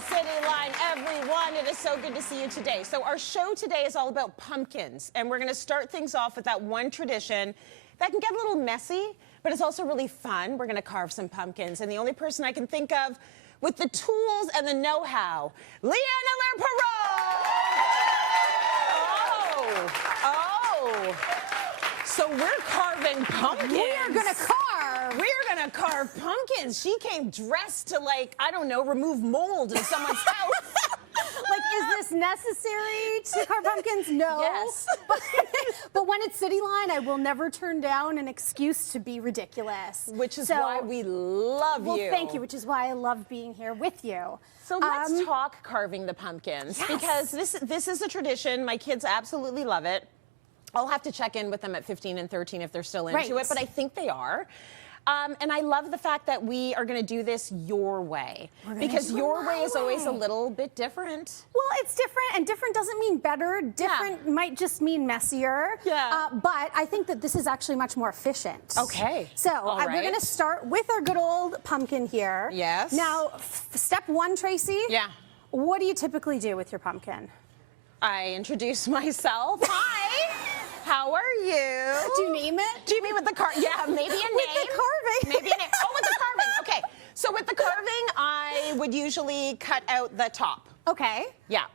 Cityline, everyone. It is so good to see you today. So our show today is all about pumpkins, and we're going to start things off with that one tradition that can get a little messy, but it's also really fun. We're going to carve some pumpkins, and the only person I can think of with the tools and the know-how, Leigh-Ann Allaire Perrault. Oh. So we're carving pumpkins. We are going to carve. We're going to carve pumpkins. She came dressed to, like, I don't know, remove mold in someone's house. Like, is this necessary to carve pumpkins? No. Yes. But when it's Cityline, I will never turn down an excuse to be ridiculous. Which is why we love you. Well, thank you, which is why I love being here with you. So let's talk carving the pumpkins. Yes. Because this is a tradition. My kids absolutely love it. I'll have to check in with them at 15 and 13 if they're still into it, but I think they are. And I love the fact that we are going to do this your way, because your way is always a little bit different. Well, it's different, and different doesn't mean better. Different might just mean messier. Yeah. But I think that this is actually much more efficient. Okay. So we're going to start with our good old pumpkin here. Yes. Now, step one, Tracy. Yeah. What do you typically do with your pumpkin? I introduce myself. Hi. How are you? Do you name it? Do you mean with the carving? Yeah, maybe a name. With the carving. Maybe a name. Oh, with the carving. Okay. So with the carving, I would usually cut out the top. Okay. Yeah.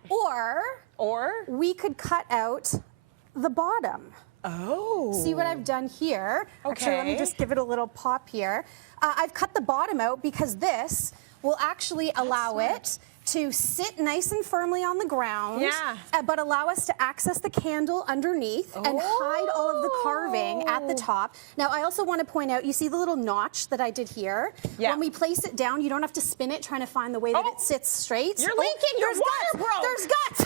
Or we could cut out the bottom. Oh. See what I've done here? Okay. Actually, let me just give it a little pop here. I've cut the bottom out because this will actually allow it to sit nice and firmly on the ground, but allow us to access the candle underneath and hide all of the carving at the top. Now, I also want to point out, you see the little notch that I did here? Yeah. When we place it down, you don't have to spin it trying to find the way that it sits straight. You're leaking, your water broke. There's guts.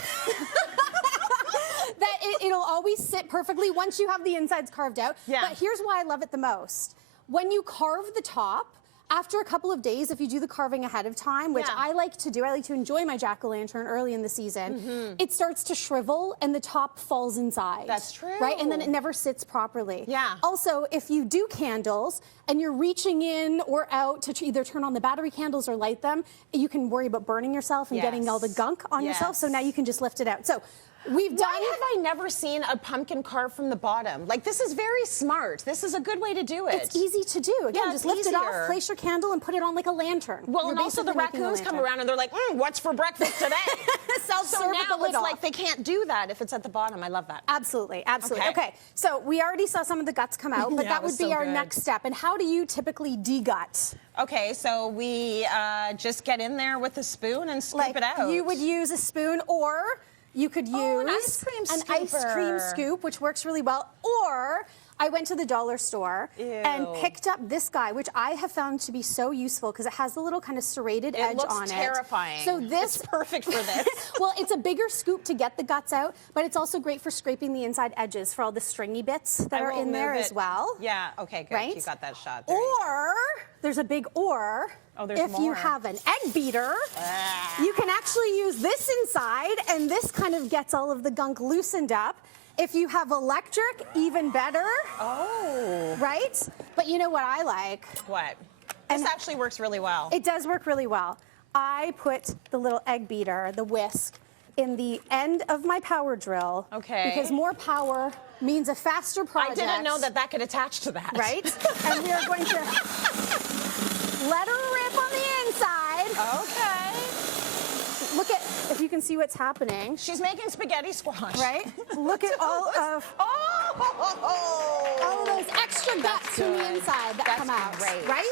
It'll always sit perfectly once you have the insides carved out. Yeah. But here's why I love it the most. When you carve the top, after a couple of days, if you do the carving ahead of time, which I like to do, I like to enjoy my jack-o'-lantern early in the season, it starts to shrivel and the top falls inside. That's true. Right? And then it never sits properly. Yeah. Also, if you do candles and you're reaching in or out to either turn on the battery candles or light them, you can worry about burning yourself and getting all the gunk on yourself. So now you can just lift it out. So why have I never seen a pumpkin carved from the bottom? Like, this is very smart. This is a good way to do it. It's easy to do. Again, just lift it off, place your candle, and put it on like a lantern. Well, and also the raccoons come around and they're like, what's for breakfast today? So now it's like they can't do that if it's at the bottom. I love that. Absolutely, absolutely. Okay, so we already saw some of the guts come out, but that would be our next step. And how do you typically de-gut? Okay, so we just get in there with a spoon and scoop it out. You would use a spoon, or you could use an ice cream scoop, which works really well. Or I went to the dollar store and picked up this guy, which I have found to be so useful because it has a little kind of serrated edge on it. It looks terrifying. So this is perfect for this. Well, it's a bigger scoop to get the guts out, but it's also great for scraping the inside edges for all the stringy bits that are in there as well. Yeah, okay, good. Right? You got that shot. There or, there's a big or. If you have an egg beater, you can actually use this inside, and this kind of gets all of the gunk loosened up. If you have electric, even better. Oh. Right? But you know what I like? What? This actually works really well. It does work really well. I put the little egg beater, the whisk, in the end of my power drill. Okay. Because more power means a faster project. I didn't know that could attach to that. Right? And we are going to let her rip on the inside. Okay. Look at, if you can see what's happening. She's making spaghetti squash. Right? Look at all of all of those extra guts from the inside that come out. Great. Right?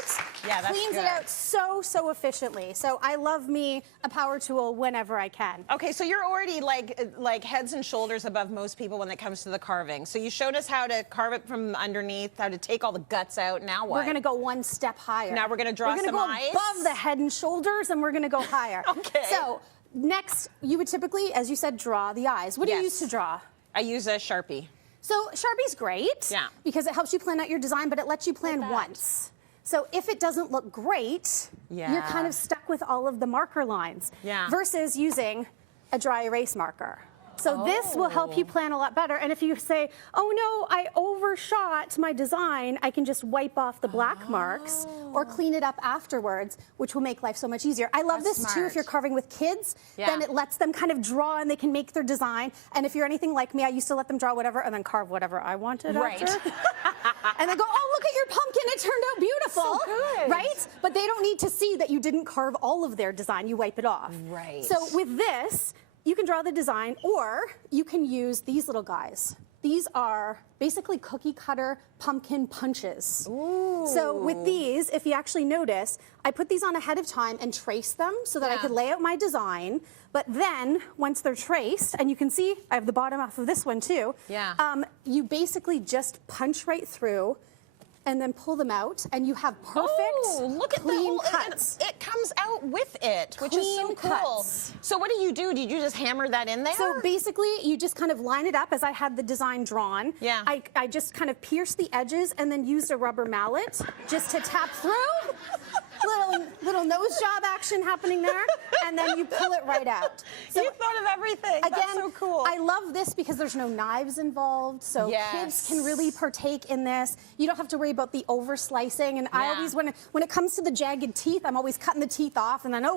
Yeah, that's Cleans it out so efficiently. So I love me a power tool whenever I can. Okay, so you're already like heads and shoulders above most people when it comes to the carving. So you showed us how to carve it from underneath, how to take all the guts out. Now what? We're going to go one step higher. Now we're going to draw some eyes. We're going to go above the head and shoulders, and we're going to go higher. Okay. So next, you would typically, as you said, draw the eyes. What do you use to draw? I use a Sharpie. So Sharpie's great because it helps you plan out your design, but it lets you plan once. So if it doesn't look great, you're kind of stuck with all of the marker lines versus using a dry erase marker. So this will help you plan a lot better. And if you say, oh no, I overshot my design, I can just wipe off the black marks or clean it up afterwards, which will make life so much easier. I love this too if you're carving with kids, then it lets them kind of draw and they can make their design. And if you're anything like me, I used to let them draw whatever and then carve whatever I wanted after. And then go, oh, look at your pumpkin, it turned out beautiful. So good. Right? But they don't need to see that you didn't carve all of their design, you wipe it off. Right. So with this, you can draw the design, or you can use these little guys. These are basically cookie cutter pumpkin punches. Ooh. So with these, if you actually notice, I put these on ahead of time and trace them so that I could lay out my design. But then, once they're traced, and you can see I have the bottom off of this one too, you basically just punch right through and then pull them out, and you have perfect, look at clean the whole, cuts. It comes out with it, which is so cool. Cuts. So what do? Did you just hammer that in there? So basically, you just kind of line it up as I had the design drawn. Yeah. I just kind of pierced the edges and then used a rubber mallet just to tap through. Little nose job action happening there, and then you pull it right out. So you thought of everything. Again, that's so cool. I love this because there's no knives involved, so kids can really partake in this. You don't have to worry about the over slicing. And I always, when it comes to the jagged teeth, I'm always cutting the teeth off, and then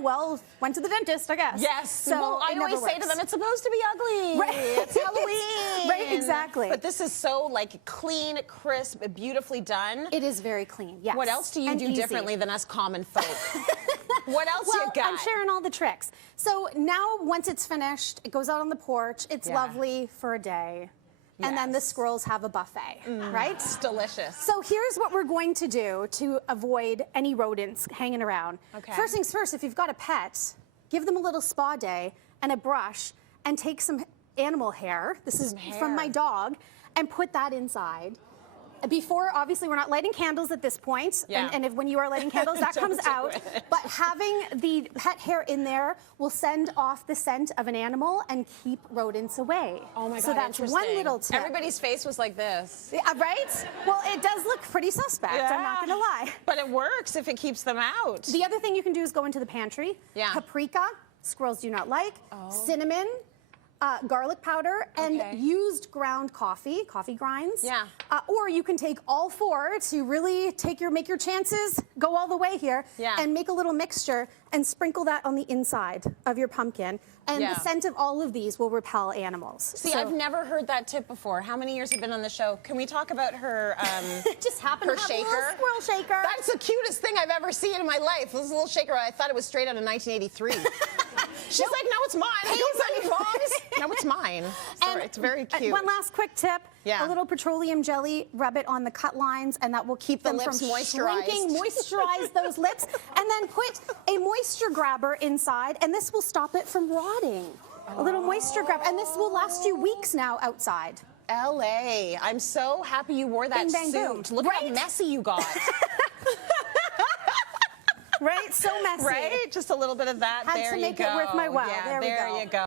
went to the dentist, I guess. Yes. So well, I always say to them, it's supposed to be ugly. Right. It's Halloween. Right. Exactly. But this is so like clean, crisp, beautifully done. It is very clean. Yes. What else do you do differently than us common folk? What else well, you got? I'm sharing all the tricks. So now, once it's finished, it goes out on the porch. It's lovely for a day. And then the squirrels have a buffet, right? It's delicious. So here's what we're going to do to avoid any rodents hanging around. Okay. First things first, if you've got a pet, give them a little spa day and a brush and take some animal hair. This is from my dog, and put that inside. Before, obviously, we're not lighting candles at this point, and when you are lighting candles, that comes out. But having the pet hair in there will send off the scent of an animal and keep rodents away. Oh my God, so that's one little tip. Everybody's face was like this. Yeah, right? Well, it does look pretty suspect, I'm not gonna lie. But it works if it keeps them out. The other thing you can do is go into the pantry. Paprika, squirrels do not like. Cinnamon, garlic powder, and used ground coffee grinds. Or you can take all four to really make your chances, go all the way here, and make a little mixture and sprinkle that on the inside of your pumpkin. And the scent of all of these will repel animals. See, I've never heard that tip before. How many years have you been on the show? Can we talk about her just happened to have shaker? A little squirrel shaker. That's the cutest thing I've ever seen in my life. This little shaker, I thought it was straight out of 1983. She's like, no, it's mine. I go, Mom's. No, it's mine. Sorry, it's very cute. One last quick tip. A little petroleum jelly, rub it on the cut lines, and that will keep them from shrinking, moisturize those lips, and then put a moisture grabber inside, and this will stop it from rotting. A little moisture grabber, and this will last you weeks now outside. LA, I'm so happy you wore that Bing, bang, suit. boom. Look how messy you got. Right? So messy. Right? Just a little bit of that. Had there to you make go. it worth my while. Yeah, there we go. you go.